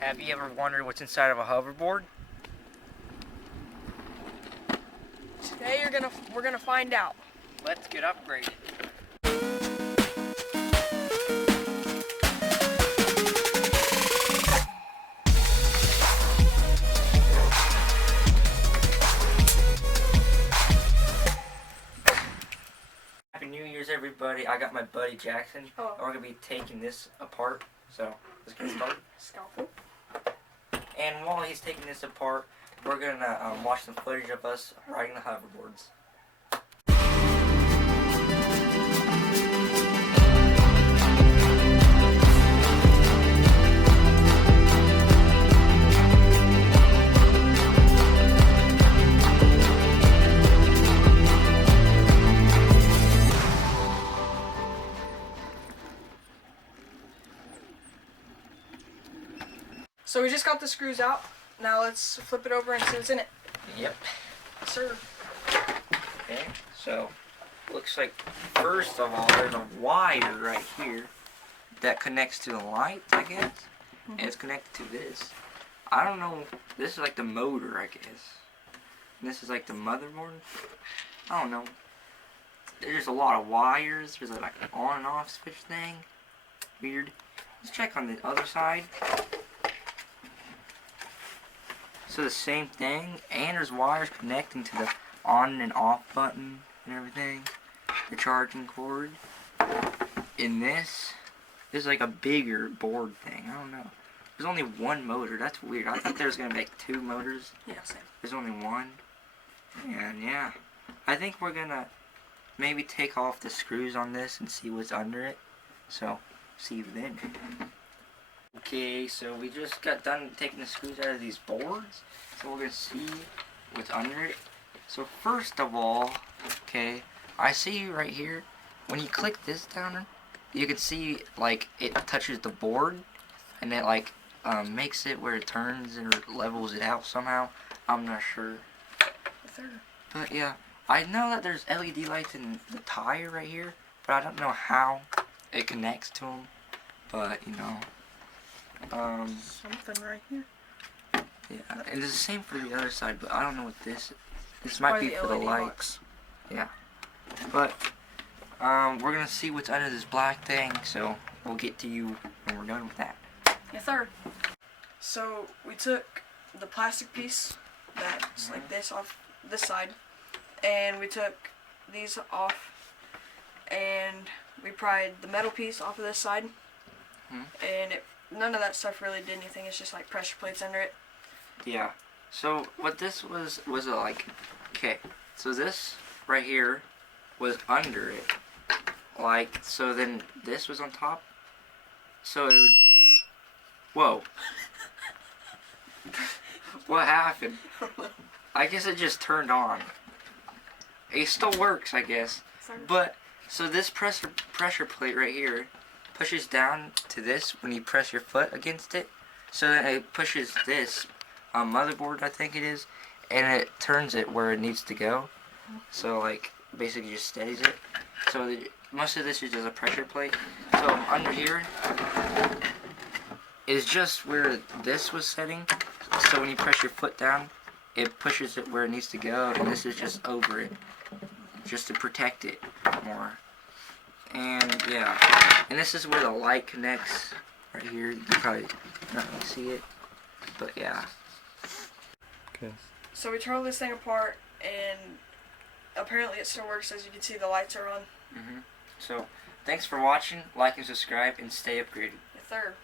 Have you ever wondered what's inside of a hoverboard? Today we're gonna find out. Let's get upgraded. Happy New Year's, everybody. I got my buddy Jackson. Oh. We're going to be taking this apart. So, let's get started. Scalpel. And while he's taking this apart, we're going to watch some footage of us riding the hoverboards. So we just got the screws out. Now let's flip it over and see what's in it. Yep. Yes, sir. Okay, so looks like first of all there's a wire right here that connects to the lights, I guess. And it's connected to this. I don't know, this is like the motor, I guess. And this is like the motherboard. I don't know. There's a lot of wires. There's like an on and off switch thing. Weird. Let's check on the other side. So the same thing, and there's wires connecting to the on and off button and everything. The charging cord. In this is like a bigger board thing. I don't know. There's only one motor. That's weird. I thought there was gonna be like two motors. Yeah, same. There's only one. And yeah, I think we're gonna maybe take off the screws on this and see what's under it. So, see you then. Okay, so we just got done taking the screws out of these boards, so we're going to see what's under it. So first of all, okay, I see right here, when you click this down, you can see like it touches the board, and it like makes it where it turns and levels it out somehow. I'm not sure. But yeah, I know that there's LED lights in the tire right here, but I don't know how it connects to them, but you know. Something right here. Yeah, and it's the same for the other side, but I don't know what this is. This might be for the lights. Yeah. But, we're gonna see what's under this black thing, so we'll get to you when we're done with that. Yes, sir. So we took the plastic piece that's like this off this side, and we took these off, and we pried the metal piece off of this side, and none of that stuff really did anything. It's just like pressure plates under it. Yeah. So what this was it like, okay, so this right here was under it. Like, so then this was on top. So it would, whoa. What happened? I guess it just turned on. It still works, I guess. But, so this pressure plate right here pushes down to this when you press your foot against it. So then it pushes this motherboard, I think it is, and it turns it where it needs to go. So like basically just steadies it. So most of this is just a pressure plate. So under here is just where this was setting. So when you press your foot down, it pushes it where it needs to go, and this is just over it, just to protect it more. And yeah, and this is where the light connects right here. You can probably not really see it, but yeah. Okay. So we tore this thing apart, and apparently it still works. As you can see, the lights are on. So thanks for watching. Like and subscribe, and stay upgraded. Yes, sir.